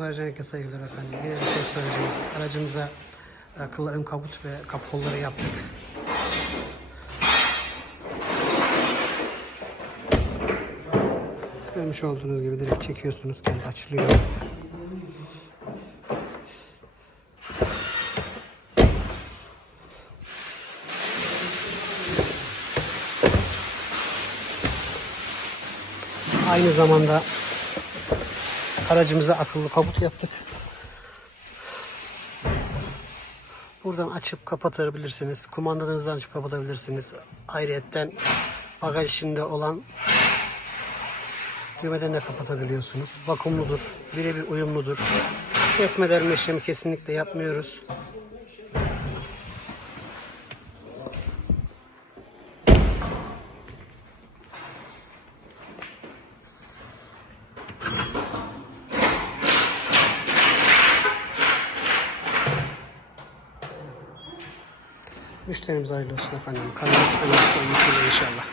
Aracın herkese saygılar efendim. Yine bir test aracımız. Aracımıza akıllı ön kaput ve kapı kolları yaptık. Görmüş olduğunuz gibi direkt çekiyorsunuz. Kendi açılıyor. Aynı zamanda aracımıza akıllı kaput yaptık. Buradan açıp kapatabilirsiniz. Kumandanızdan açıp kapatabilirsiniz. Ayrıyetten bagaj içinde olan düğmeden de kapatabiliyorsunuz. Vakumludur. Birebir uyumludur. Kesme delme işlemi kesinlikle yapmıyoruz. Müşterimiz hayırlı olsun efendim. Kanalımız olmasıyla inşallah.